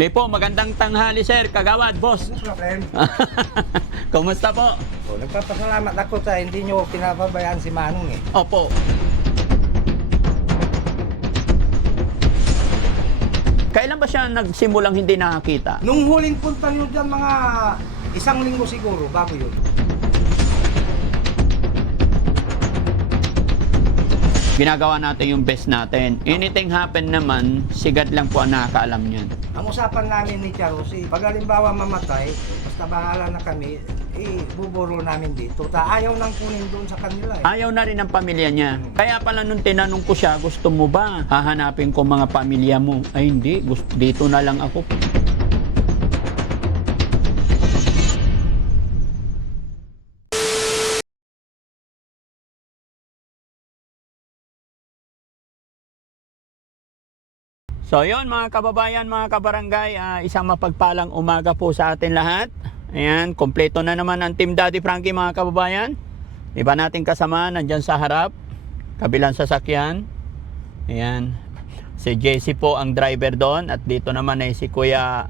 Lipo, magandang tanghali sir, kagawad, boss. Kumusta po? Nagpapasalamat ako sa hindi nyo pinapabayaan si Manong eh. Opo. Kailan ba siya nagsimulang hindi nakakita? Nung huling punta nyo dyan mga isang linggo siguro, bago yun. Ginagawa natin yung best natin. Anything happen naman, sigad lang po ang nakakaalam niyan. Ang usapan namin ni Charosi, pag halimbawa mamatay, basta bahala na kami, buburo namin dito. Ayaw nang kunin doon sa kanila eh. Ayaw na rin ang pamilya niya. Kaya pala nung tinanong ko siya, gusto mo ba hahanapin ko mga pamilya mo? Ay hindi, dito na lang ako. So yon mga kababayan, mga kabarangay, isang mapagpalang umaga po sa atin lahat. Ayan, kompleto na naman ang Team Daddy Frankie mga kababayan. Iba nating kasama, nandyan sa harap, kabilang sasakyan. Ayan, si JC po ang driver doon at dito naman ay si Kuya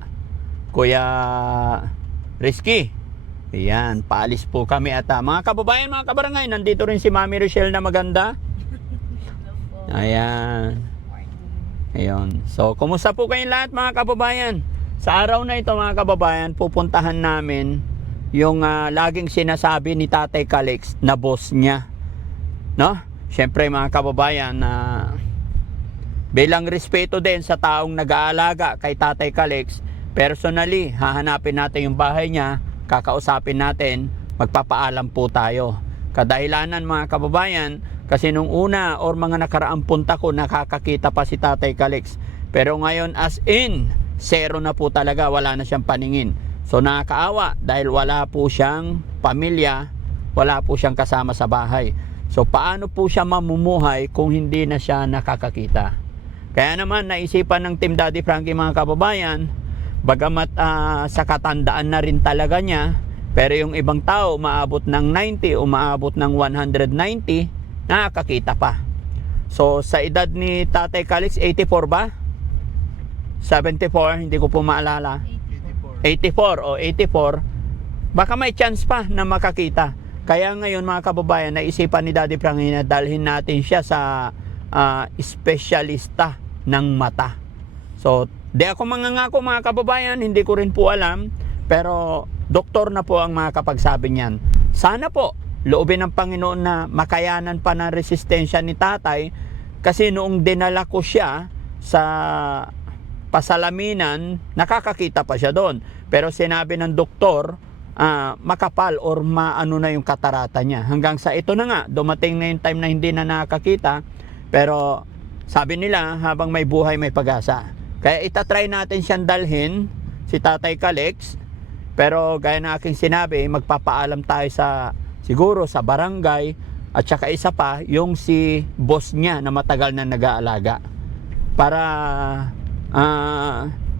Risky. Ayan, paalis po kami at mga kababayan, mga kabarangay, nandito rin si Mami Rochelle na maganda. Ayan. Ayun. So, kumusta po kayong lahat mga kababayan? Sa araw na ito mga kababayan, pupuntahan namin yung laging sinasabi ni Tatay Calix na boss niya. No? Siyempre mga kababayan, bilang respeto din sa taong nag-aalaga kay Tatay Calix, personally, hahanapin natin yung bahay niya, kakausapin natin, magpapaalam po tayo. Kadahilanan mga kababayan, kasi nung una or mga nakaraang punta ko, nakakakita pa si Tatay Calix. Pero ngayon as in, zero na po talaga, wala na siyang paningin. So nakakaawa dahil wala po siyang pamilya, wala po siyang kasama sa bahay. So paano po siya mamumuhay kung hindi na siya nakakakita? Kaya naman naisipan ng Team Daddy Frankie mga kababayan, bagamat sa katandaan na rin talaga niya, pero yung ibang tao umaabot ng 90 o umaabot ng 190, nakakakita pa. So sa edad ni Tatay Calix, 84 ba? 74, hindi ko po maalala. 84 o 84, baka may chance pa na makakita. Kaya ngayon mga kababayan, naisipan ni Daddy Frankie na dalhin natin siya sa espesyalista ng mata. So di ako mangangako mga kababayan, hindi ko rin po alam, pero doktor na po ang makakapagsabi niyan. Sana po loobin ng Panginoon na makayanan pa ng resistensya ni tatay, kasi noong dinala ko siya sa pasalaminan, nakakakita pa siya doon. Pero sinabi ng doktor, makapal or maano na yung katarata niya. Hanggang sa ito na nga, dumating na yung time na hindi na nakakita, pero sabi nila habang may buhay may pag-asa. Kaya itatry natin siyang dalhin, si Tatay Calix, pero gaya na aking sinabi, magpapaalam tayo siguro sa barangay, at saka isa pa yung si boss niya na matagal na nag-aalaga, para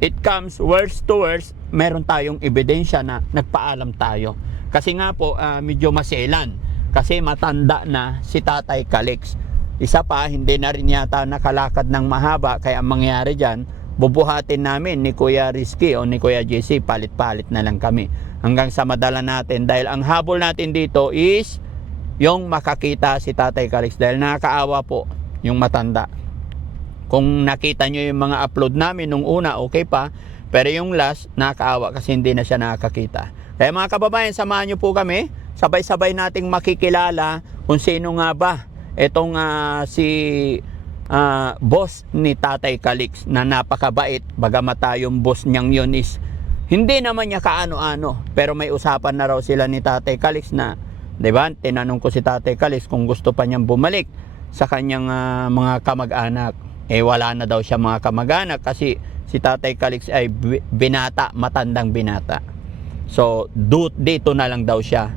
it comes worst to worst, meron tayong ebidensya na nagpaalam tayo. Kasi nga po medyo maselan, kasi matanda na si Tatay Calix. Isa pa, hindi na rin yata nakalakad ng mahaba, kaya ang mangyayari dyan, bubuhatin namin ni Kuya Risky o ni Kuya JC, palit-palit na lang kami hanggang sa madala natin, dahil ang habol natin dito is yung makakita si Tatay Calix, dahil nakakaawa po yung matanda. Kung nakita nyo yung mga upload namin nung una, okay pa, pero yung last, nakakaawa kasi hindi na siya nakakita. Kaya mga kababayan, samahan nyo po kami, sabay-sabay nating makikilala kung sino nga ba itong si boss ni Tatay Calix na napakabait. Bagamat yung boss niyang yun is hindi naman niya kaano-ano, pero may usapan na raw sila ni Tatay Calix na, di ba, tinanong ko si Tatay Calix kung gusto pa niyang bumalik sa kanyang mga kamag-anak. Wala na daw siya mga kamag-anak kasi si Tatay Calix ay binata, matandang binata. So dito na lang daw siya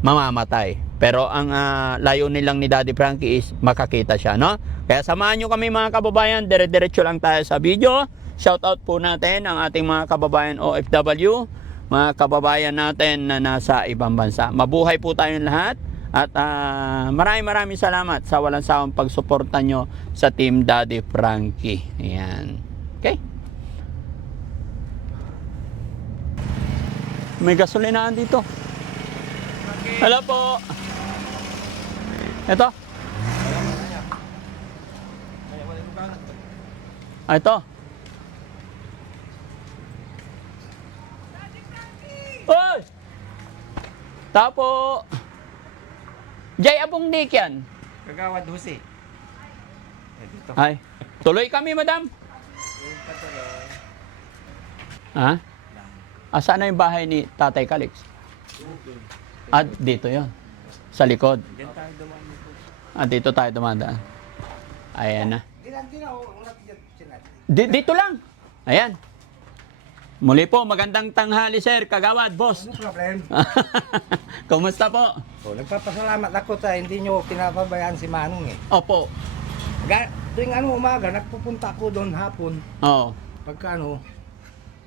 mamamatay. Pero ang layunin lang ni Daddy Frankie is makakita siya, no? Kaya samahan nyo kami mga kababayan, dire-diretso lang tayo sa video. Shoutout po natin ang ating mga kababayan OFW, mga kababayan natin na nasa ibang bansa. Mabuhay po tayong lahat at maraming salamat sa walang sawang pagsuporta nyo sa Team Daddy Frankie. Ayan. Okay? May gasolinahan dito. Hello po. Ito. Ito. Oy! Tapo. Jay, abong dik yan. Kagawad Jose. Dito. Ay. Tuloy kami, madam. Ha? Saan na yung bahay ni Tatay Calix? Dito yon. Sa likod. Diyan tayo dumaan po. Dito tayo dumadaan. Ayan na. Diyan. Dito lang. Ayan. Muli po, magandang tanghali, sir. Kagawad, boss. Ano problem? Kumusta po? Nagpapasalamat ako sa hindi nyo pinapabayaan si Manong eh. Opo. Tuwing umaga, nagpupunta ako doon hapon. Oo. Pagka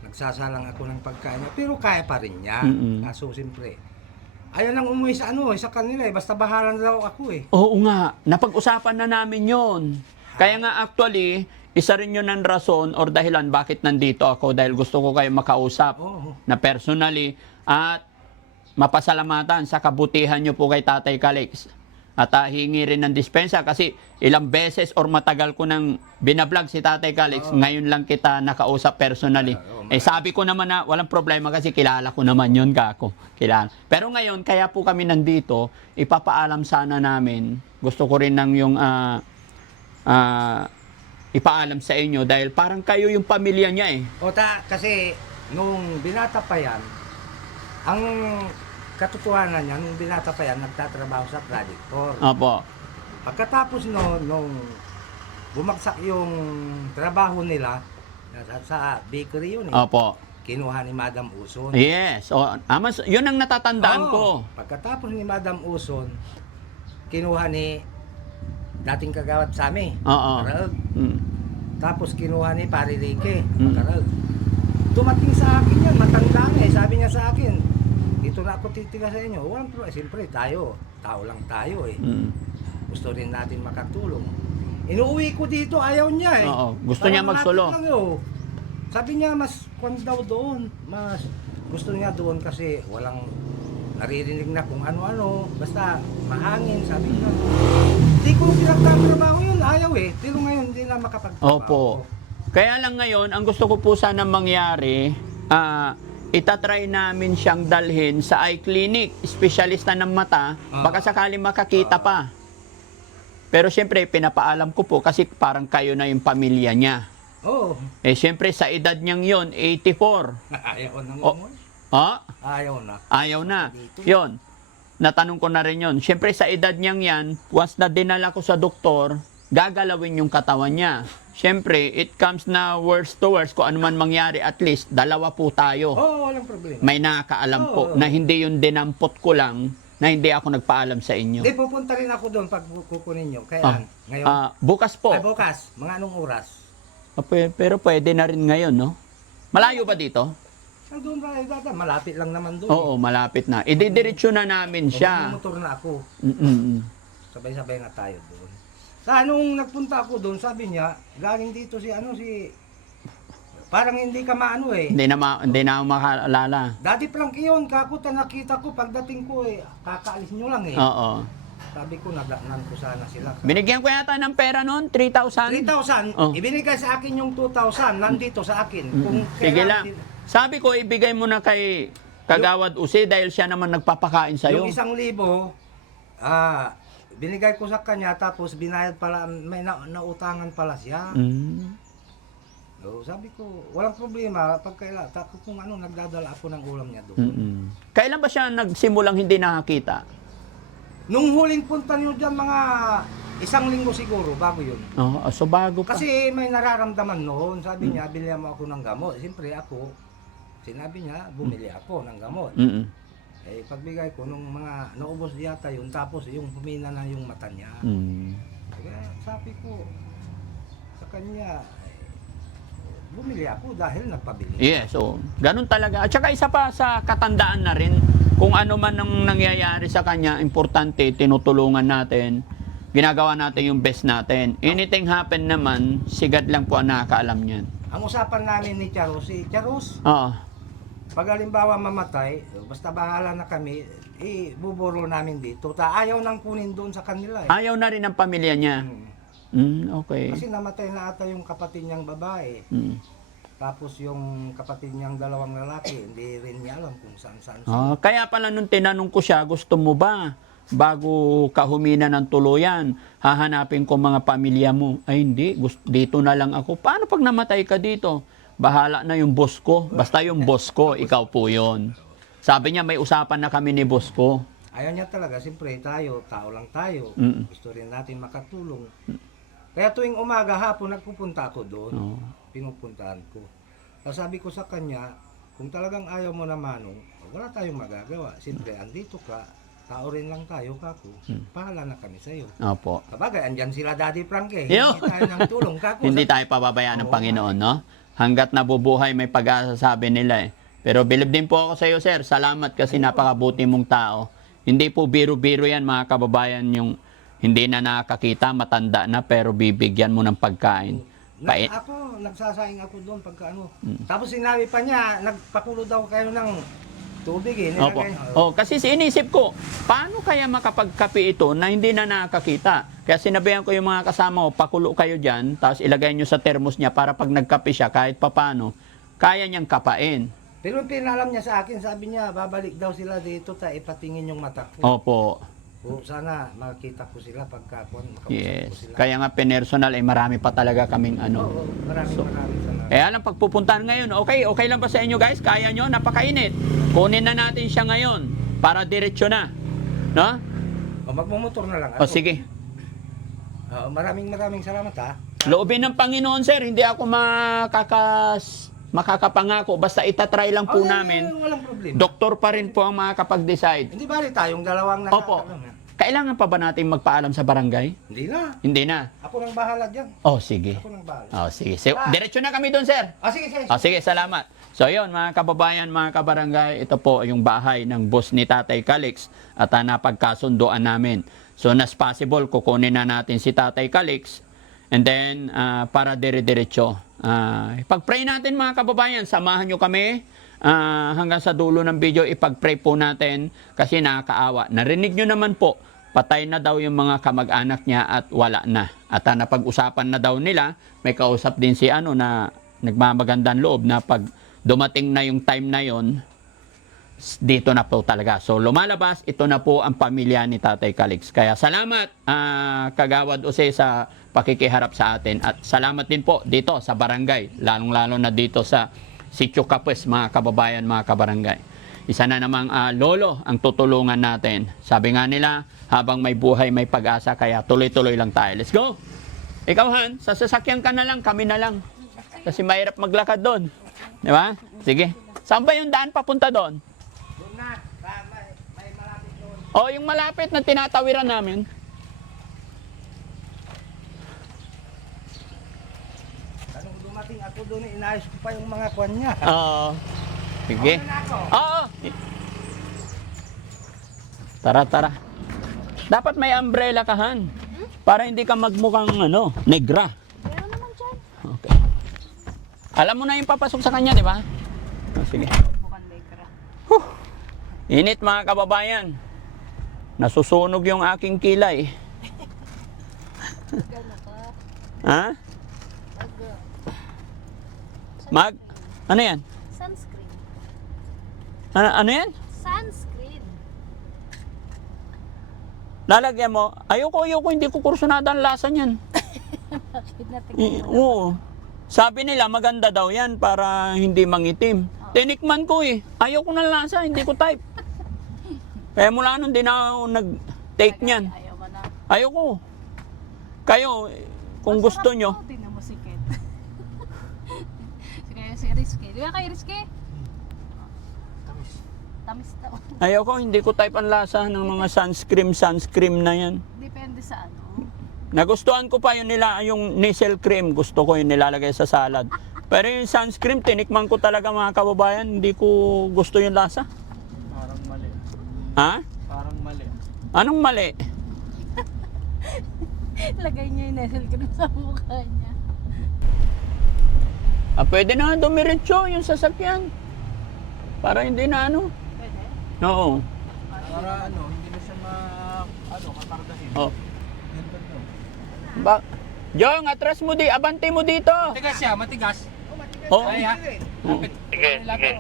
nagsasalang ako ng pagkain niya. Pero kaya pa rin niya. Mm-mm. Kaso siyempre, ayaw nang umuwi sa sa kanila eh. Basta bahalan daw ako eh. Oo nga. Napag-usapan na namin yon. Kaya nga actually, isa rin yun ang rason or dahilan bakit nandito ako dahil gusto ko kayo makausap Oo. na personally at mapasalamatan sa kabutihan nyo po kay Tatay Calix. At hingi rin ng dispensa kasi ilang beses or matagal ko nang binablog si Tatay Calix, ngayon lang kita nakausap personally. Sabi ko naman na walang problema kasi kilala ko naman yun, kako. Kilala. Pero ngayon, kaya po kami nandito, ipapaalam sana namin. Gusto ko rin ng yung ipaalam sa inyo dahil parang kayo yung pamilya niya eh. Kasi nung binata pa yan, ang katotohanan niya, nung binata pa yan, nagtatrabaho sa Project 4. Opo. Pagkatapos nung bumagsak yung trabaho nila sa bakery yun eh. Opo. Kinuha ni Madam Uson. Yes. Yun ang natatandaan ko. Pagkatapos ni Madam Uson, kinuha ni dating kagawad sa amin. Oo. Karag. Mm. Tapos kinuha ni Pari Rique. Mm. Karag. Dumating sa akin yan, matanda nga eh. Sabi niya sa akin, dito na ako titiga sa inyo. Walang pro, siyempre tayo, tao lang tayo eh. Mm. Gusto rin natin makatulong. Inuuwi ko dito, ayaw niya eh. Oo. Gusto niya Parang magsolo. lapit lang, oh. Sabi niya, mas kwan daw doon. Mas gusto niya doon kasi walang naririnig na kung ano-ano. Basta mahangin, sabi niya. Hindi ko pinagtatrabaho yun, ayaw eh. Pero ngayon, hindi na makapagtrabaho. Opo. Kaya lang ngayon, ang gusto ko po sana mangyari, itatry namin siyang dalhin sa eye clinic, espesyalista ng mata, baka sakali makakita pa. Pero siyempre, pinapaalam ko po kasi parang kayo na yung pamilya niya. Oo. Siyempre, sa edad niyang yon 84. Ayaw na Oh. mo. Ha? Ayaw na. Ayaw na. Yon. Natanong ko na rin yon. Siyempre, sa edad niyang yan, once na dinala ko sa doktor, gagalawin yung katawan niya. Siyempre, it comes na worst to worst. Kung ano man mangyari, at least, dalawa po tayo. Oo, walang problema. May nakakaalam po Oo. na hindi yung dinampot ko lang, na hindi ako nagpaalam sa inyo. Hindi, pupunta rin ako doon pag kukunin nyo. Kaya ngayon. Bukas po. Ay, bukas. Mga anong oras? Pero pwede na rin ngayon, no? Malayo ba dito? Doon ba? Malapit lang naman doon. Oo, malapit na. Ididiretso na namin siya. Motor na ako. Mm-mm. Sabay-sabay na tayo doon. Sa nung nagpunta ako doon, sabi niya, galing dito si parang hindi ka maano eh. Hindi na ako makalala. Dati pa lang yun, kakuta nakita ko pagdating ko eh, kakaalis nyo lang eh. Oo. Sabi ko, nadaanan ko sana sila. Binigyan ko yata ng pera noon, 3,000. 3,000, Oh. ibinigay sa akin yung 2,000, nandito sa akin. Kung Sige kailangan lang. Sabi ko, ibigay mo na kay Kagawad Use dahil siya naman nagpapakain sa'yo. Yung 1,000, binigay ko sa kanya, tapos binayad pala, may nautangan pala siya. Mm. So, sabi ko, walang problema, tapos kung nagdadala ako ng ulam niya doon. Mm-mm. Kailan ba siya nagsimulang hindi nakakita? Nung huling punta niyo dyan, mga 1 linggo siguro, bago yun. So bago pa. Kasi may nararamdaman noon, sabi niya, bilhan mo ako ng gamot. Siyempre ako, sinabi niya, bumili ako ng gamot. Mm-mm. Pagbigay ko, nung mga naubos yata yun, tapos yung humina na yung mata niya. Mm. Kaya sabi ko sa kanya, bumili ako dahil nagpabili. Yes, so ganun talaga. At saka isa pa sa katandaan na rin, kung ano man ang nangyayari sa kanya, importante, tinutulungan natin, ginagawa natin yung best natin. Anything happen naman, sigad lang po ang nakakaalam niyan. Ang usapan namin ni Charos, si Charos, Oo. Pag halimbawa mamatay, basta bahala na kami, buburo namin dito. Ayaw nang kunin doon sa kanila eh. Ayaw na rin ng pamilya niya. Okay. Kasi namatay na ata yung kapatid niyang babae. Tapos yung kapatid niyang dalawang lalaki, hindi rin niya alam kung saan. Kaya pala nung tinanong ko siya, gusto mo ba bago ka humina ng tuluyan, hahanapin ko mga pamilya mo? Ay hindi, dito na lang ako. Paano pag namatay ka dito? Bahala na yung boss ko. Basta yung boss ko, ikaw po yon. Sabi niya, may usapan na kami ni boss ko. Ayaw niya talaga, siyempre tayo, tao lang tayo. Gusto rin natin makatulong. Kaya tuwing umaga, hapon, nagpupunta ako doon. Pinupuntahan ko. So, sabi ko sa kanya, kung talagang ayaw mo na Manong, wala tayong magagawa. Siyempre, andito ka, tao rin lang tayo, kako. Pahala na kami sa'yo. Opo. Kabagay, andyan sila Daddy Frank eh. Yo! Hindi tayo ng tulong, kako. Hindi tayo pababayaan ng Panginoon, no? Hanggat nabubuhay, may pag-asa, sabi nila eh. Pero believe din po ako sa iyo, sir. Salamat kasi napakabuti mong tao. Hindi po biro-biro yan, mga kababayan, yung hindi na nakakita, matanda na, pero bibigyan mo ng pagkain. Ako, nagsasaing ako doon pagka ano. Tapos sinabi pa niya, nagpakulo daw kayo ng tubig eh. Opo. Kasi inisip ko, paano kaya makapagkape ito na hindi na nakakita? Kaya sinabihan ko yung mga kasama ko, pakulo kayo dyan, tapos ilagay nyo sa termos niya para pag nagkape siya, kahit papano, kaya niyang kapain. Pero pinalam niya sa akin, sabi niya, babalik daw sila dito, ipatingin yung mata ko. Opo. Sana makita ko sila pagkakuan, makausap Yes. ko sila. Kaya nga personal ay marami pa talaga kaming ano. Oo, maraming salamat. Alam, pagpupuntahan ngayon, okay lang ba sa inyo guys? Kaya nyo? Napakainit. Kunin na natin siya ngayon para diretsyo na. No? Magmumotor na lang ako. O sige. Maraming salamat ha. Loobin ng Panginoon, sir. Hindi ako makakapangako. Basta itatry lang po namin. Walang problema. Doktor pa rin po ang makakapag-decide. Hindi bali tayong dalawang Opo. Kailangan pa ba natin magpaalam sa barangay? Hindi na. Hindi na. Ako nang bahala dyan. Oh, sige. Ako nang bahala. Oh, sige. Diretso na kami doon, sir. Sige. Sige, salamat. So yun, mga kababayan, mga kabarangay, ito po yung bahay ng boss ni Tatay Calix at napagkasunduan namin. So as possible, kukunin na natin si Tatay Calix and then para dire-diretso. Pag-pray natin mga kababayan, samahan nyo kami hanggang sa dulo ng video, ipag-pray po natin kasi nakakaawa. Narinig nyo naman po, patay na daw yung mga kamag-anak niya at wala na. At napag-usapan na daw nila, may kausap din si na nagmamagandang loob na pag dumating na yung time na yon, dito na po talaga. So lumalabas, ito na po ang pamilya ni Tatay Calix. Kaya salamat Kagawad Jose sa pakikiharap sa atin at salamat din po dito sa barangay, lalong-lalo na dito sa Sitio Capues, mga kababayan, mga kabarangay. Isa na namang lolo ang tutulungan natin. Sabi nga nila, habang may buhay, may pag-asa, kaya tuloy-tuloy lang tayo. Let's go! Ikaw, Han, sa sasakyan ka na lang, kami na lang. Kasi mahirap maglakad doon. Di ba? Sige. Saan ba yung daan papunta doon? Doon na. May malapit doon. O, yung malapit na tinatawiran namin. Nung dumating ako doon, inayos ko pa yung mga kwan niya. Oo. Sige. Okay na ako. Oo. Tara. Dapat may umbrella ka, Han. Para hindi ka magmukhang negra. Meron naman dyan. Okay. Alam mo na yung papasok sa kanya, di ba? Sige. Mukhang negra. Init, mga kababayan. Nasusunog yung aking kilay. Gano'n ka. Ha? Ano yan? Sunscreen. Ano yan? Sunscreen. Lalagyan mo. Ayoko, hindi ko kursunada ang lasa niyan. Bakit natin Oo. Sabi nila, maganda daw yan para hindi mangitim. Tinikman ko eh. Ayoko ng lasa, hindi ko type. Kaya mula nun, di na ako nag-take niyan. Ayaw mo na. Ayoko. Kayo, kung gusto nyo. Tingnan mo si Ket. Kaya si Rizky. Di ba kayo Rizky? Tamis daw. Ayoko, hindi ko type ang lasa ng mga sunscreen na yan. Depende sa ano. Nagustuhan ko pa yung Nisel cream. Gusto ko yung nilalagay sa salad. Pero yung sunscreen, tinikman ko talaga mga kababayan. Hindi ko gusto yung lasa. Parang mali. Ha? Parang mali. Anong mali? Lagay niya yung nasal cream sa mukha niya. Pwede na dumiretso yung sasakyan. Para hindi na ano. Pwede? Oo. Para ano, hindi na siya kakargahin. Oh. Ganito to. Ba Jong, atras mo di, abante mo dito. Matigas siya, matigas. Oo. Ay, ha? Lapit. Sige, sige.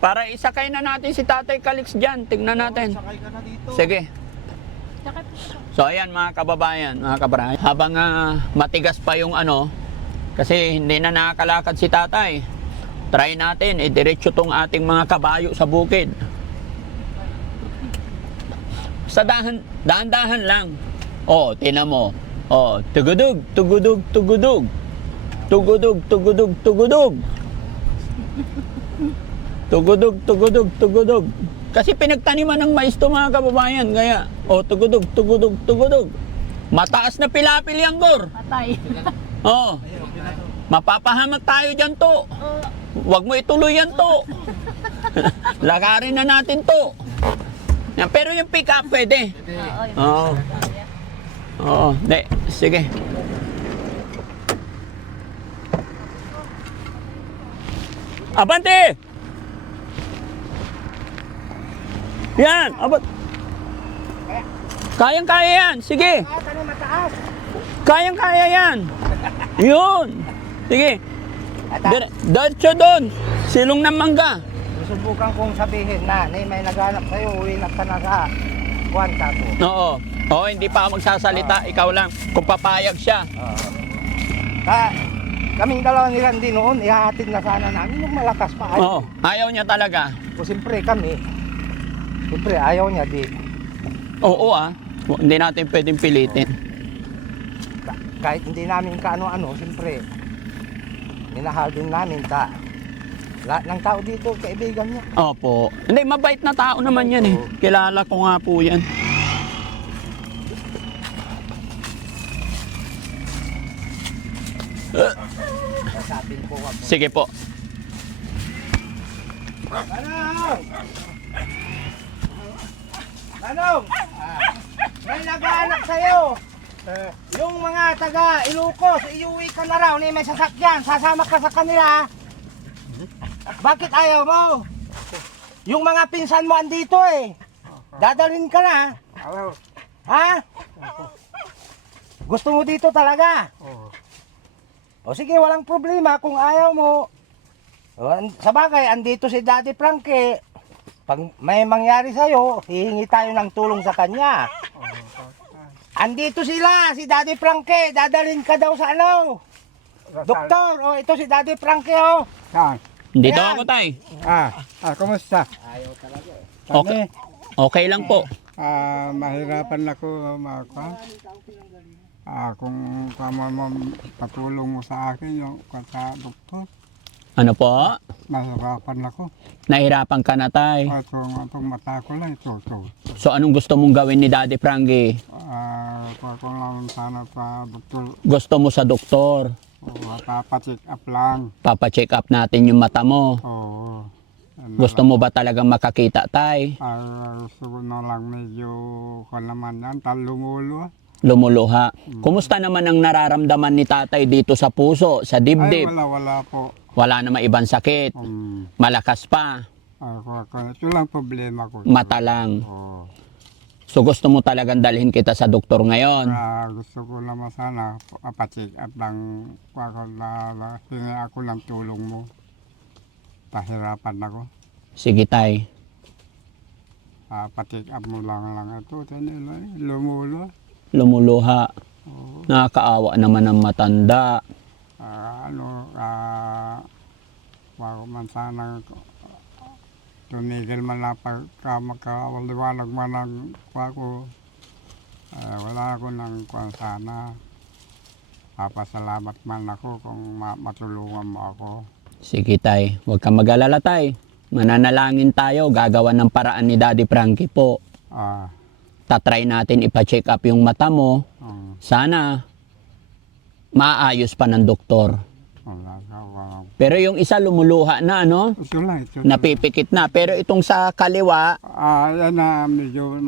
Para isakay na natin si Tatay Calix dyan. Tignan natin. Sakay ka na dito. Sige. Tsaka ito. So ayan mga kababayan, mga kababayan. Habang matigas pa yung ano, kasi hindi na nakakalakad si Tatay. Try natin, diretso tong ating mga kabayo sa bukid. Sa dahan-dahan lang. Oh, tingnan mo. Oh, tugudug, tugudug, tugudug. Tugudug, tugudug, tugudug. Tugudug, tugudug, tugudug. Kasi pinagtaniman ng mais to mga kababayan. Kaya, oh, tugudug, tugudug, tugudug. Mataas na pilapil yan, Gor. Patay. Oh, mapapahamak tayo dyan to. Huwag mo ituloy yan to. Lakarin na natin to. Yan, pero yung pick up pwede. Oo, yun. Oo. Oo, de, sige. Abante! Yan, abot. Kayang-kaya yan, sige. Ano mataas? Kayang-kaya yan. Yun. Sige. Diretso doon. Silong ng mangga. Susubukan kong sabihin na may naghanap sa'yo, uwi na ka na sa kwanta ko. Oo. Oo, hindi pa ako magsasalita. Ikaw lang. Kung papayag siya. Kaming dalawa ni Randy noon, ihahatid na sana namin yung malakas pa. Oo. Ayaw niya talaga. O siyempre kami, siyempre ayaw niya di. Oo Hindi natin pwedeng pilitin. Kahit hindi namin kaano-ano, siyempre, minahal din namin lahat ng tao dito, kaibigan niya. Opo. Hindi, mabait na tao naman yan eh. Kilala ko nga po yan. Sasabihin ko ako. Sige po. Manong! Manong! May naghahanap sa'yo. Yung mga taga Ilocos, iuwi ka na raw, may sasakyan, sasama ka sa kanila. Bakit ayaw mo? Yung mga pinsan mo andito eh. Dadalhin ka na. Ha? Gusto mo dito talaga? O sige, walang problema kung ayaw mo. Sa bagay, andito si Daddy Frankie. Pag may mangyari sa'yo, hihingi tayo ng tulong sa kanya. Andito sila, si Daddy Frankie. Dadalhin ka daw sa ano? Doktor, oh, ito si Daddy Frankie, oh. Dito Ayan. ako, tay. Kumusta? Ayaw talaga eh. Okay. Okay lang po. Mahirapan ako kung kamo mo patulong mo sa akin yung sa doktor. Ano po? Mahirapan ako. Nahirapan ka na, tay. Itong mata ko lang ito. So anong gusto mong gawin ni Daddy Frankie? Kung lang sana sa doktor, Gusto mo sa doktor. papacheck up lang. Papacheck up natin yung mata mo. Oo. Gusto mo ba talagang makakita, tay? Gusto ko na lang medyo kalaman yan, talumulo. Lumuluha. Kumusta naman ang nararamdaman ni tatay dito sa puso, sa Ay, dibdib? wala po. Wala namang ibang sakit. Malakas pa. Ito lang problema ko. Mata lang. Oo. So gusto mo talagang dalhin kita sa doktor ngayon? Gusto ko naman sana papacheck up lang hingi ako ng tulong mo. Pahirapan ako. Sige, tay. Pacheck up mo lang ito. Lumulo. Lumuluha. Nakakaawa naman ang matanda. Bago man sana tumigil man lang pagka magkawaliwanag man ang ko. Wala ako ng kwan sana. Papasalamat man ako kung matulungan mo ako. Sige, tay. Huwag kang mag-alala, tay. Mananalangin tayo. Gagawa ng paraan ni Daddy Frankie po. Tatry natin ipa-check up yung mata mo. Sana maayos pa ng doktor. Wala. Pero yung isa lumuluha na, ano? Ito lang. Napipikit na. Pero itong sa kaliwa, Yan na medyo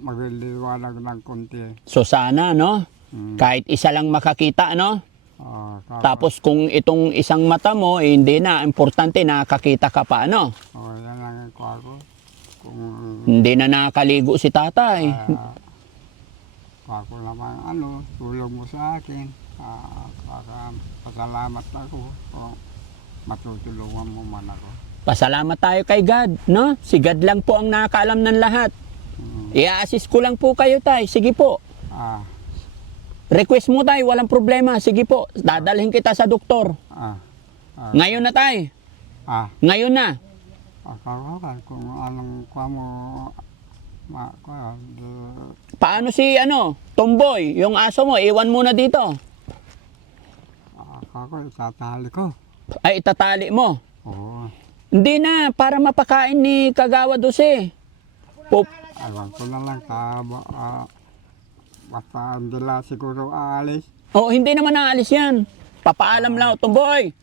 magliliwanag ng konti. so sana, no? Kahit isa lang makakita, no? Tapos kung itong isang mata mo, hindi na, importante nakakita ka pa, ano? Yan lang ang kuha ko. Kung Hindi na nakakaligo si tatay. kuha ko naman tulong mo sa akin. Pasalamat ako. Matutulungan mo man ako. Pasalamat tayo kay God, no? Si God lang po ang nakakaalam ng lahat. I-assist ko lang po kayo, tay. Sige po. Ah, Request mo, tay. Walang problema. Sige po. Dadalhin kita sa doktor. Ngayon na, tay. Ngayon na. Akala kung anong kuha mo, Paano si, Tomboy? Yung aso mo, iwan muna dito. akala itatali ko. Ay, itatali mo. Oo. Hindi na, para mapakain ni Kagawa 12. Alam ko na lang, basta hindi lang siguro aalis. Oh, hindi naman naalis yan. Papaalam lang, Tomboy.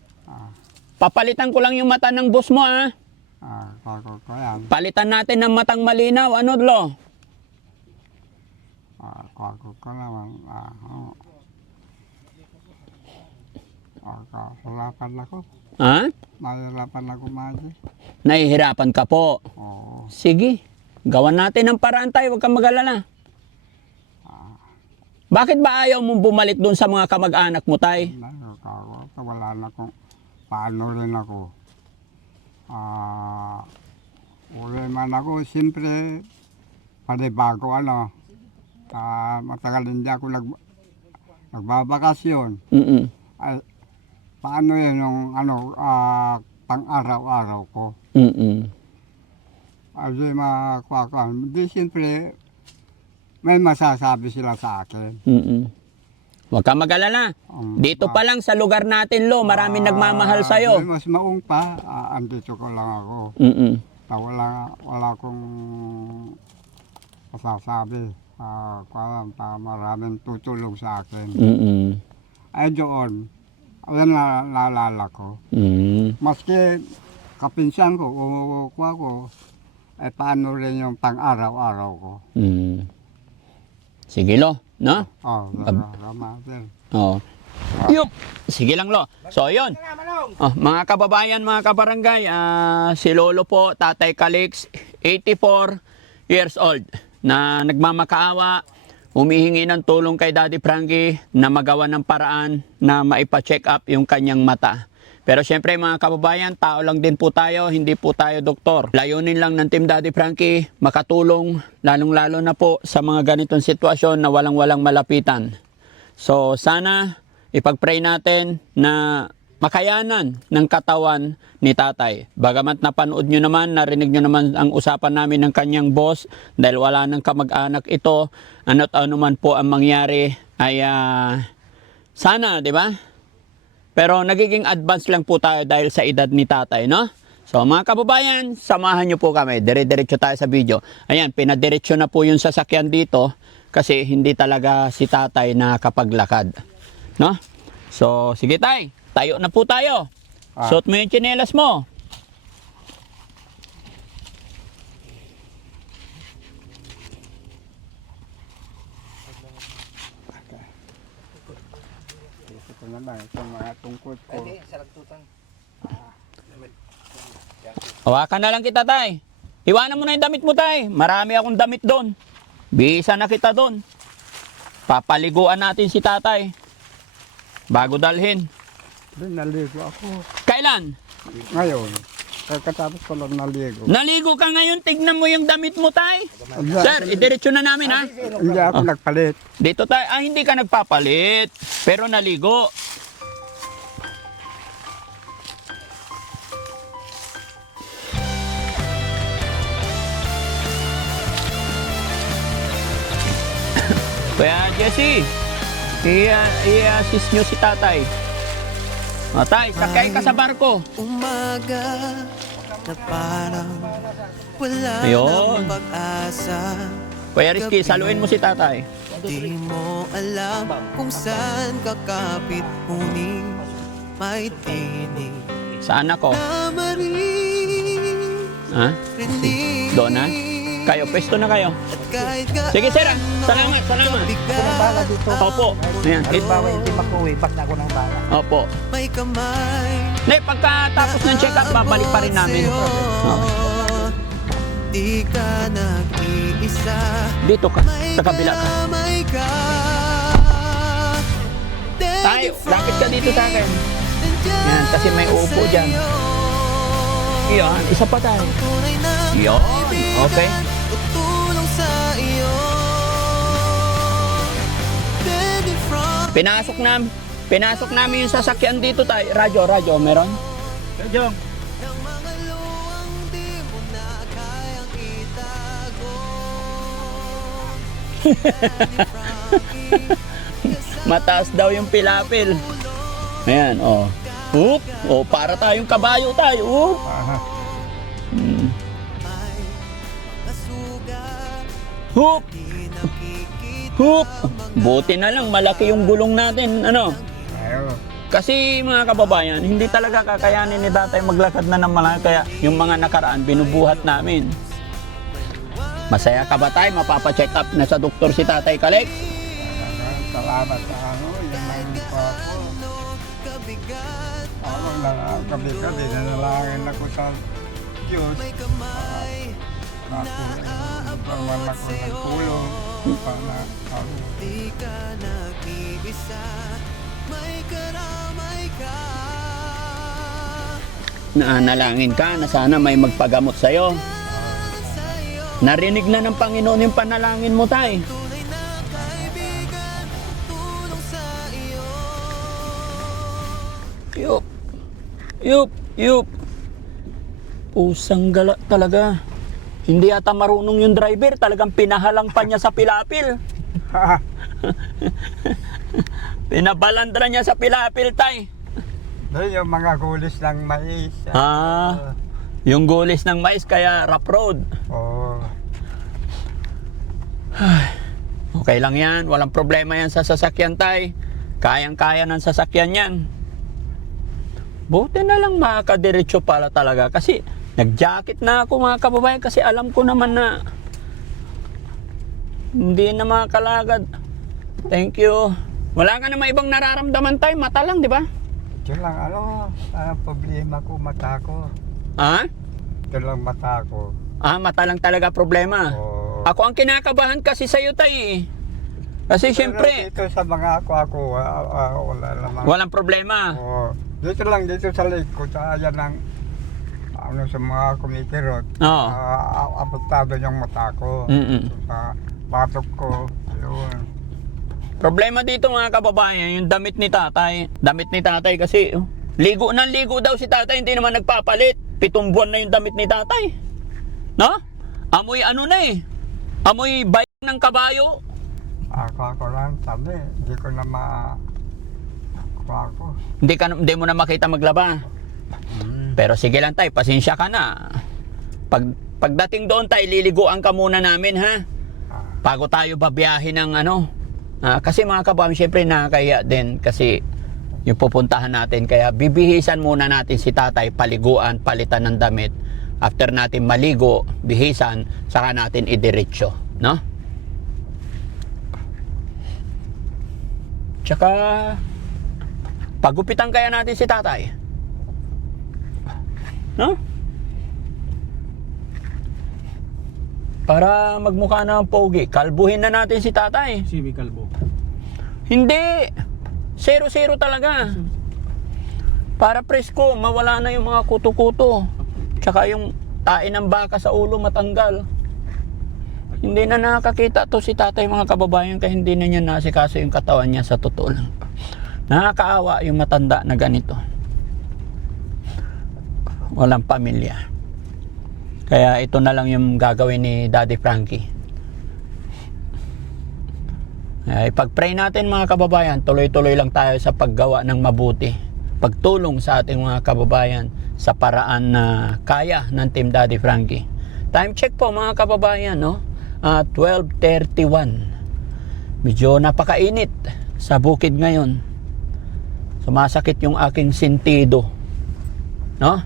Papalitan ko lang yung mata ng boss mo, ha? Kako ko yan. Palitan natin ng matang malinaw. Ano, Lo? Kako ko naman. Hirapan ako. Ha? Nahirapan ako, Maji. Nahihirapan ka po. Oo. Sige. Gawan natin ng paraan tayo. Huwag kang mag-alala. Bakit ba ayaw mong bumalik doon sa mga kamag-anak mo, tay? Kako, wala na kung paano rin ako. Uli man ako, siyempre, panibago matagal hindi ako nagbabakasyon. Ay, paano yun yung pang-araw-araw ko? Ay, di siyempre, may masasabi sila sa akin. Huwag kang mag-alala. Dito pa lang sa lugar natin, Lo, maraming nagmamahal sa'yo. Mas maung pa, andito ko lang ako. Wala akong masasabi. Maraming tutulong sa akin. Ay doon, yan naalala ko. Maski kapinsan ko, kuha ko, ay paano rin yung pang-araw-araw ko. Sige, Lo, no? Salamat. Oh. Yup. Sige lang, Lo. So, yun. Mga kababayan, mga kabarangay, si Lolo po, Tatay Calix, 84 years old, na nagmamakaawa, humihingi ng tulong kay Daddy Frankie na magawa ng paraan na maipa-check up yung kanyang mata. Pero syempre mga kababayan, tao lang din po tayo, hindi po tayo doktor. Layunin lang ng Team Daddy Frankie, makatulong, lalong-lalo na po sa mga ganitong sitwasyon na walang-walang malapitan. So sana ipag-pray natin na makayanan ng katawan ni tatay. Bagamat napanood nyo naman, narinig nyo naman ang usapan namin ng kanyang boss, dahil wala nang kamag-anak ito, ano't ano man po ang mangyari ay sana, di ba? Pero nagiging advance lang po tayo dahil sa edad ni tatay, no? So mga kababayan, samahan nyo po kami. Dire-diretso tayo sa video. Ayan, pinadiretso na po yung sasakyan dito kasi hindi talaga si tatay nakapaglakad. No? So, sige tay, tayo na po tayo. Suot mo yung tsinelas mo. Ito naman, itong mga tungkod ko. Hawakan na lang kita, tay. Iwanan mo na yung damit mo, tay. Marami akong damit doon. Bisa na kita doon. Papaliguan natin si tatay bago dalhin. Naligo ako. Kailan? Ngayon, pagkatapos ko lang naligo. Naligo ka ngayon, tignan mo yung damit mo, tay. Sir, idiretso na namin, ha? Hindi ako nagpalit. Dito, tay. Hindi ka nagpapalit. Pero naligo. Kaya, Jesse, i-assist nyo si tatay. O, tay, sakay ka sa barko. Umaga na parang wala Ayun. nang pag-asa. Kuya Rizky, saluin mo si tatay. Di mo alam kung saan kakapit, ngunit may tinig Saan ako? na Ha? marinig. Doon na? Kayo, pwesto na kayo. At kahit Sige sir, salamat. Ako ng bala dito. Opo. Ayan. Halimbawa, hindi makuwi, basta ako ng bala. Opo. may kamay Ne, pagkatapos ng check-up, babalik pa rin namin. Okay. Di ka nag-iisa, Dito ka, may sa kabila ka. kamay ka. Tayo, lapit ka dito sa akin. Yan, kasi may uupo dyan. Yan, isa pa tayo. Yan, okay. Tutulong sa iyo. Daddy Frankie. Pinasok namin yung sasakyan dito tayo. Radyo, meron? Jong, Ng mga luwang di mo na kayang itago. Mataas daw yung pilapil. Ayan, oh. Oop, oh, para tayong kabayo tayo. Oop. Hmm. Hoop! Hoop! Buti na lang, malaki yung gulong natin, ano? Ayaw. Kasi mga kababayan, hindi talaga kakayanin ni tatay maglakad na ng malaki, kaya yung mga nakaraan, binubuhat namin. Masaya ka ba tayo? Mapapacheck up na sa doktor si Tatay Kalex? Salamat sa ano, yun lang po ako. Ako na gabi-gabi, nanalangin ako sa Diyos. Pagman ako ng tulong para ako. Di ka nag-iisa, may karamay ka. Naanalangin ka na sana may magpagamot sa'yo. Narinig na ng Panginoon yung panalangin mo, tay. Tunay na kaibigan, tulong sa iyo. Yup. Pusang gala talaga. Hindi ata marunong yung driver, talagang pinahalang pa niya sa pilapil. Pinabalandra niya sa pilapil, tay. Doon yung mga gulis ng mais. Yung gulis ng mais kaya rough road. Oo. Okay lang yan, walang problema yan sa sasakyan, tay. Kayang-kaya ng sasakyan yan. Buti na lang makakadiretso pala talaga kasi nag-jacket na ako mga kababayan kasi alam ko naman na hindi na makakalagad. Thank you. Wala ka naman ibang nararamdaman, tay, mata lang, di ba? Ito lang ano, problema ko, mata ko. Ha? Ito lang mata ko. Mata lang talaga problema. Oo. Ako ang kinakabahan kasi sa'yo, tay. Kasi syempre, Dito sa mga ako, wala naman. walang problema. Oo. Dito lang, dito sa likod, sa ayan ng ano sa mga kumikirot. Oo. Apektado yung mata ko. Mm-mm. Sa batok ko. Yun. Problema dito mga kababayan, yung damit ni tatay. Damit ni tatay kasi, ligo ng ligo daw si tatay, hindi naman nagpapalit. 7 buwan na yung damit ni tatay. No? Amoy ano na eh. Amoy bayang ng kabayo. Ako lang, sabi, hindi ko na ako. Hindi mo na makita maglaba. Pero sige lang tay, pasensya ka na. Pagdating doon tay, liliguan ka muna namin ha. Bago tayo babiyahin ng ano. Kasi mga kababayan, syempre nakakaya din kasi yung pupuntahan natin. Kaya bibihisan muna natin si tatay, paliguan, palitan ng damit. After natin maligo, bihisan, saka natin idiretso. No? Tsaka, pagupitan kaya natin si tatay. No? Para magmukha na ang pogi, kalbuhin na natin si tatay. Si Kalbo. Hindi. 0-0 talaga. Para presko, mawala na yung mga kuto-kuto. Tsaka yung tae ng baka sa ulo matanggal. Hindi na nakakita to si tatay mga kababayan kaya hindi na niya nasikaso yung katawan niya sa totoo lang. Nakakaawa yung matanda na ganito. Walang pamilya. Kaya ito na lang yung gagawin ni Daddy Frankie. Ipag-pray natin mga kababayan, tuloy-tuloy lang tayo sa paggawa ng mabuti. Pagtulong sa ating mga kababayan sa paraan na kaya ng Team Daddy Frankie. Time check po mga kababayan, no? 12:31. Medyo napakainit sa bukid ngayon. Sumasakit yung aking sentido. No?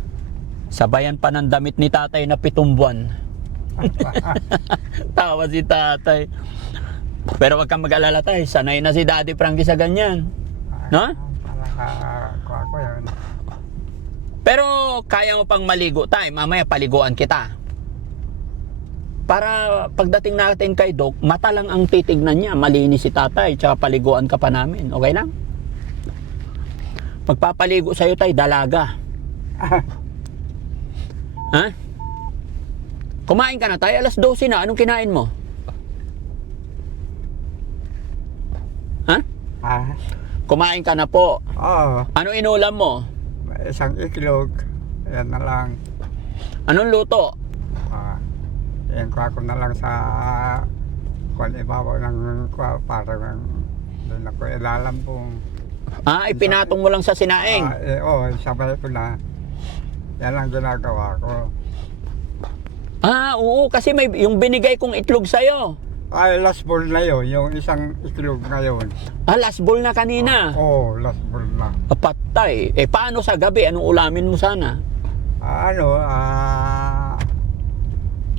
Sabayan pa ng damit ni tatay na 7 buwan. Tawa si tatay. Pero wag kang mag-alala tay, sanay na si Daddy Frankie sa ganyan. No? Kuha ko yun. Pero kaya mo pang maligo tay, mamaya paliguan kita. Para pagdating natin kay Doc, mata lang ang titignan niya, malinis si tatay, tsaka paliguan ka pa namin. Okay lang? Pagpapaligo sa'yo tay, dalaga. Ha? Kumain ka na tay, alas 12 na, anong kinain mo? Ha? Ah, Kumain ka na po. oo. Ano inulam mo? Isang iklog. Yan na lang. Anong luto? Yan kuha ko na lang sa kung ibabaw ng kuha para doon ako ilalampong. Ipinatong mo lang sa sinaing. Sabay ko na. Yan ang ginagawa ko. Oo, kasi may yung binigay kong itlog sa'yo. Ay, last ball na yun. Yung isang iklog ngayon. Last bowl na kanina. Last ball na. Patay. Paano sa gabi? Anong ulamin mo sana?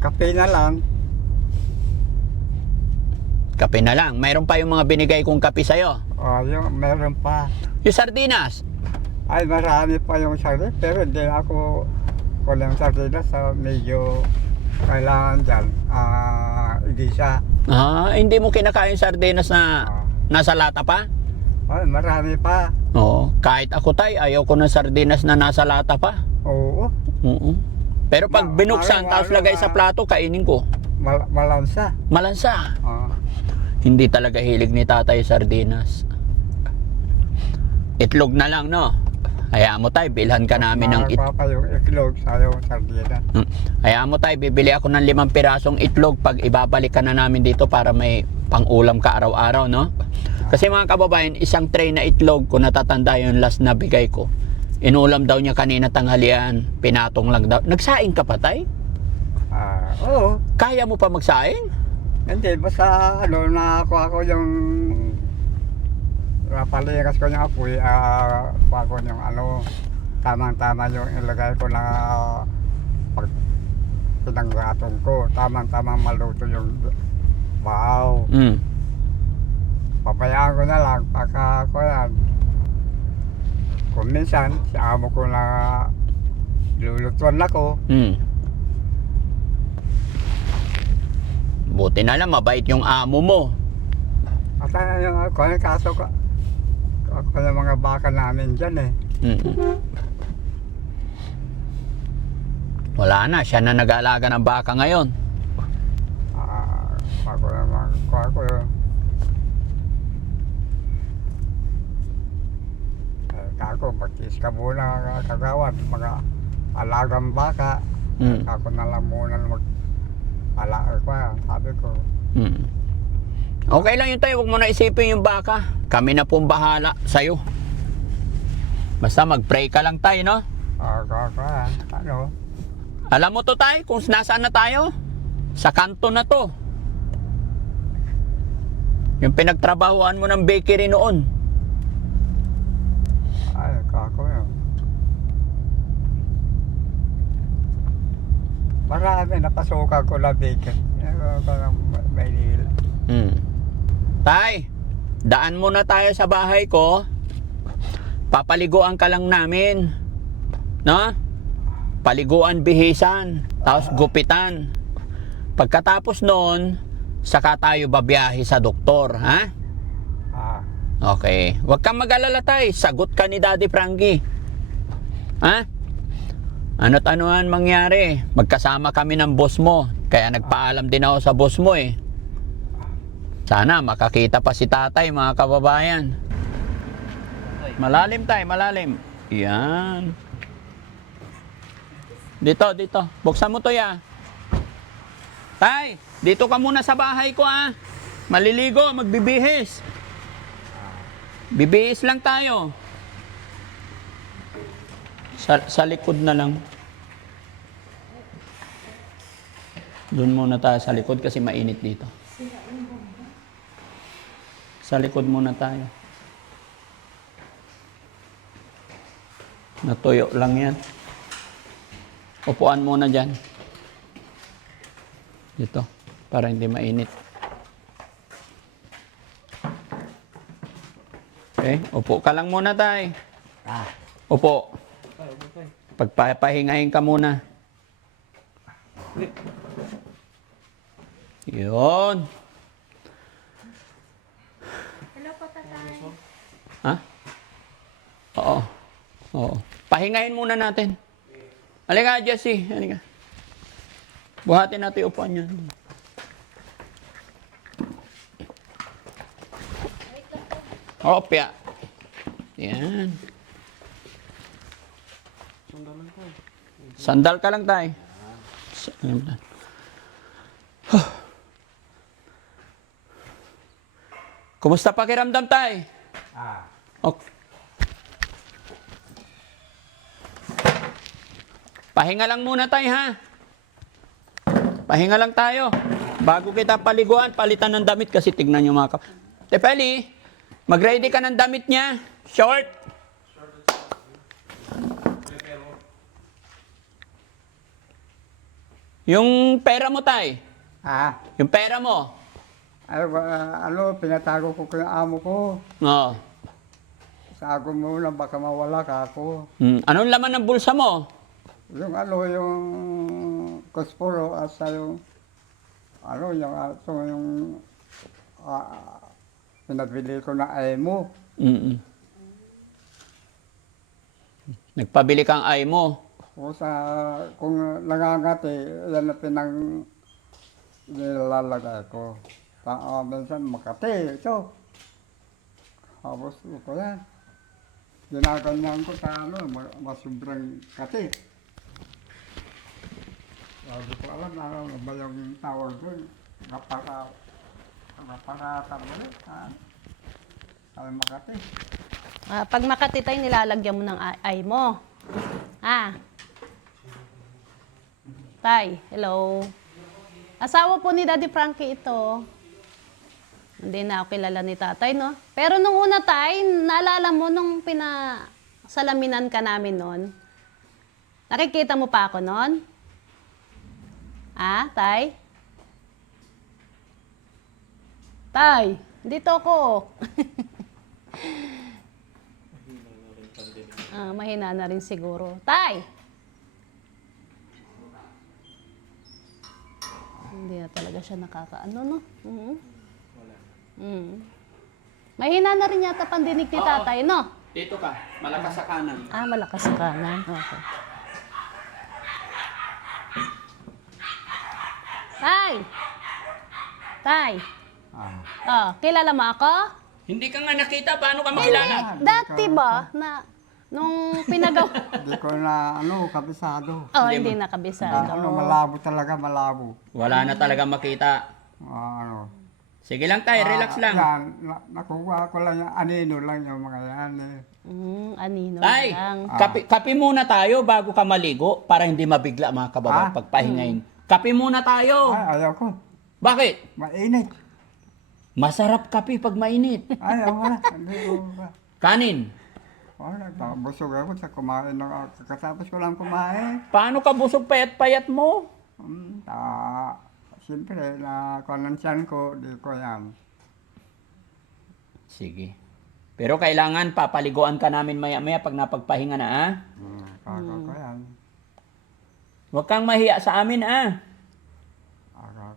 Kape na lang. Kape na lang. Mayroon pa yung mga binigay kong kape sa'yo. Yung meron pa. Yung sardinas. Ay, marami pa yung sardinas. Pero hindi ako kulang sardinas. Medyo kailangan dyan. Igisa. Hindi mo kinakain sardinas na nasa lata pa? Ay, marami pa. Oo. Kahit ako tay, ayaw ko ng sardinas na nasa lata pa. Oo. Pero pag binuksan, tapos lagay sa plato, kainin ko. Malansa. Malansa. Hindi talaga hilig ni tatay sardinas. Itlog na lang, no? Hayaan mo tay, bilhan ka namin ng itlog. Pa yung itlog sa yung sardinas. Hayaan mo tay, bibili ako ng 5 pirasong itlog pag ibabalik ka na namin dito para may pang-ulam ka araw-araw, no? Kasi mga kababayan, isang tray na itlog, kung natatanda yung last na bigay ko, inulam daw niya kanina tanghalian, pinatong lang daw. Nagsaing ka pa tay? Oo. Kaya mo pa magsaing? Hindi, basta nakakuha ko yung napalikas ko yung apoy, kuha ko yung tamang-tama yung ilagay ko na pag pinanggatong ko, tamang-tama maluto yung bahaw. Papayaan ko na lang, pagka ko yan. Kung minsan, si amo ko na lulutuan ako. Buti na lang, mabait yung amo mo. At yung kaso ko, ako yung mga baka namin dyan eh. Wala na, siya na nag-aalaga ng baka ngayon. Ako naman, ako yun. Kako, magkis ka muna kagawan, mga alagang baka. Ako na lang muna mag-alaga ko, sabi ko. Okay lang yun tayo, huwag mo na isipin yung baka. Kami na pong bahala sa'yo. Basta mag-pray ka lang tayo, no? Alam mo to tayo, kung nasaan na tayo? Sa kanto na to. Yung pinagtrabahuan mo ng bakery noon. Ay, kako yun. Marami, napasukan ko na bakery. Maynila. Tay, daan muna tayo sa bahay ko. Papaliguan ka lang namin. No? Paliguan, bihisan, tapos gupitan. Pagkatapos noon, saka tayo babiyahe sa doktor, ha? Okay. Huwag kang mag-alala tay, sagot ka ni Daddy Frankie. Ha? Ano't anuhan mangyari, magkasama kami ng boss mo. Kaya nagpaalam din ako sa boss mo eh. Sana makakita pa si tatay, mga kababayan. Malalim tay, malalim. Yan. Dito, dito. Buksan mo to ya. Tay, dito ka muna sa bahay ko ah. Maliligo, magbibihis. Bibihis lang tayo. Sa likod na lang. Doon muna tayo sa likod kasi mainit dito. Sa likod muna tayo. Natuyo lang yan. Upuan muna dyan. Dito, para hindi mainit. Okay, upo ka lang muna, tay. Upo. Pagpapahingahin ka muna. Yun. Hello po, tatay. Ha? Oo. Oo. Pahingahin muna natin. Halika, Jessie. Halika. Buhatin natin yung upuan niya. Oo, pia. Yan. Sandal ka lang, tay. Kumusta pakiramdam, tay? Okay. Pahinga lang muna tayo, ha? Pahinga lang tayo. Bago kita paliguan, palitan ng damit kasi tignan nyo mga Tepeli, mag-ready ka ng damit niya. Short. Yung pera mo, tay. Yung pera mo. Ay, pinatago ko yung amo ko. Oo. Sago mo na baka mawala ka ako. Anong laman ng bulsa mo? Yung kosporo at sa yung pinabili ko na ay mo. Nagpabili kang ay mo. O kung nangangati, yan na nilalagay ko. Minsan makati, ito. Habos ko yan. Ginaganyan ko masubrang kati. Hindi ko alam ano ba yung tawag doon. Napaka-tabuli. Ay makati. Pag Makati tayo, nilalagyan mo ng ay mo. Tay, hello. Asawa po ni Daddy Frankie ito. Hindi na ako kilala ni tatay, no? Pero nung una, tay, naalala mo nung pinasalaminan ka namin noon? Nakikita mo pa ako noon? Tay? Tay, dito ako. Mahina na rin siguro. Tay! Hindi na talaga siya nakakaano, no? Mahina na rin yata pandinig ni tatay, no? Dito ka. Malakas sa kanan. Malakas sa kanan. Okay. Tay! Tay! Kilala mo ako? Hindi ka nga nakita. Paano ka makilala? Dati ba, nung pinagawa... Hindi ko na kabisado. Hindi na kabisado. Malabo talaga, malabo. Wala na talaga makita. Sige lang tayo, relax lang. Yan, nakuha ko lang yung anino lang yung mga yan eh. Anino Tay, lang. kape muna tayo bago ka maligo para hindi mabigla mga kababayan pagpahingain. Kape muna tayo. Ayaw ko. Bakit? Mainit. Masarap kape pag mainit. Ayaw ko na. Hindi ko ba. Kanin. Busog ako sa kumain. Katapos ko lang kumain. Paano ka busog payat-payat mo? Siyempre, konensyan ko, di ko yan. Sige. Pero kailangan papaliguan ka namin maya-maya pag napagpahinga na, ha? Kako ko yan. Huwag kang mahiya sa amin,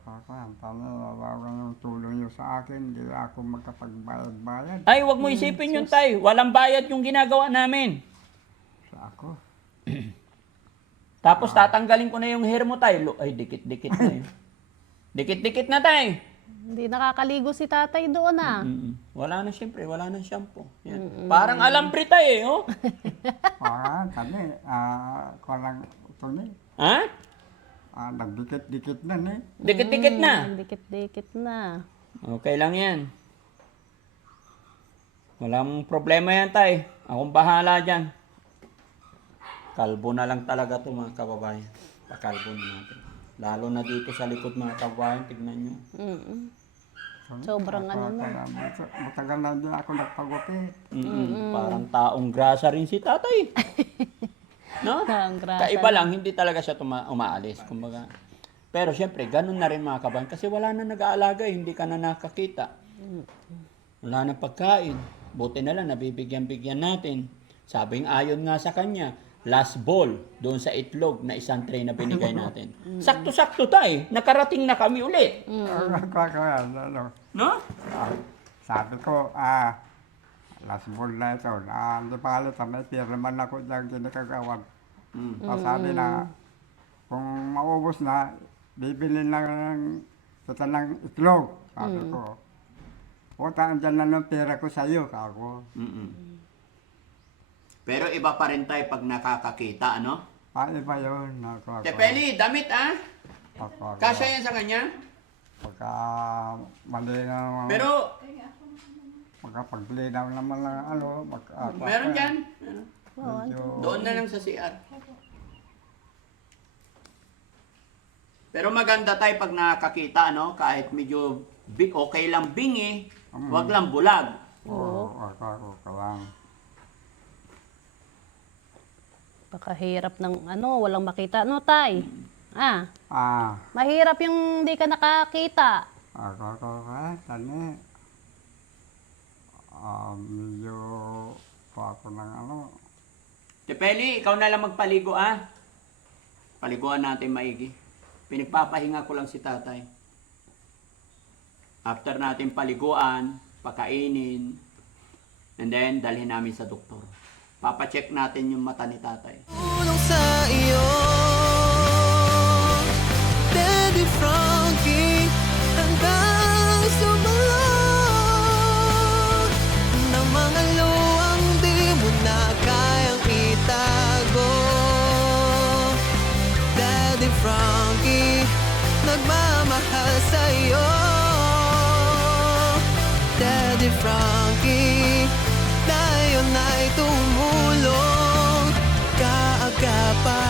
Kako yan. Tama, wawagan yung tulong nyo sa akin. Di ako magkapagbayad-bayad Ay, huwag mo isipin yun, tay. Walang bayad yung ginagawa namin. sa ako. Tapos tatanggalin ko na yung hair mo, tay. Ay, dikit-dikit na yun. Dikit-dikit na, tay. Hindi nakakaligo si tatay doon, Wala na, siyempre. Wala na shampoo. Yan. Parang alambre, tay, oh. Kami, kulang ito ni. Ha? Nagdikit-dikit na ni. Dikit-dikit na. Dikit-dikit na. Okay lang yan. Walang problema yan, tay. Akong bahala dyan. Kalbo na lang talaga ito, mga kababayan. Pakalbo na natin. Lalo na dito sa likod, mga kababayan. Tignan nyo. Sobrang ano na. Matagal na din ako nagpagupit. Parang taong grasa rin si tatay. No? Ang grasa Kaiba lang, hindi talaga siya umaalis. Kumbaga. Pero syempre, ganun na rin mga kabayan kasi wala na nag-aalaga, hindi ka na nakakita. Wala na pagkain. Buti na lang, nabibigyan-bigyan natin. Sabing ayon nga sa kanya, last ball doon sa itlog na isang tray na binigay natin. Sakto-sakto tayo, nakarating na kami ulit. No? Sabi ko, last ball na ito. Hindi pa halit, may pirman ako dyan kinikagawan. Sabi na, kung maubos na, bibili na kita ng itlog. Sabi ko, puta, andyan na ng pera ko sa'yo, kako. Pero iba pa rin tayo pag nakakakita, ano? Iba yun. Ako. Tepeli, damit Ako. Kasya yan sa kanya? Pagka mali na, Pero, pagkapaglinaw naman ng ano, meron dyan. medyo, Doon na lang sa CR. Pero maganda tayo pag nakakita, no? Kahit medyo okay lang bingi, wag lang bulag. ako ka lang. Pakahirap ng walang makita. No, Tay? Mahirap yung hindi ka nakakita. Ako tani. Medyo pa ako ng ano. Tepeli, ikaw na lang magpaligo, Paliguan natin maigi. Pinagpapahinga ko lang si tatay. After natin paliguan, pakainin, and then dalhin namin sa doktor. Papacheck natin yung mata ni tatay. Tulong sa iyo, Daddy Frankie, hanggang sumalong ng mga luwang di mo na kayang itago. Daddy Frankie, nagmamahal sa iyo. Daddy Frankie, tayo na'y tumulong kaagapan.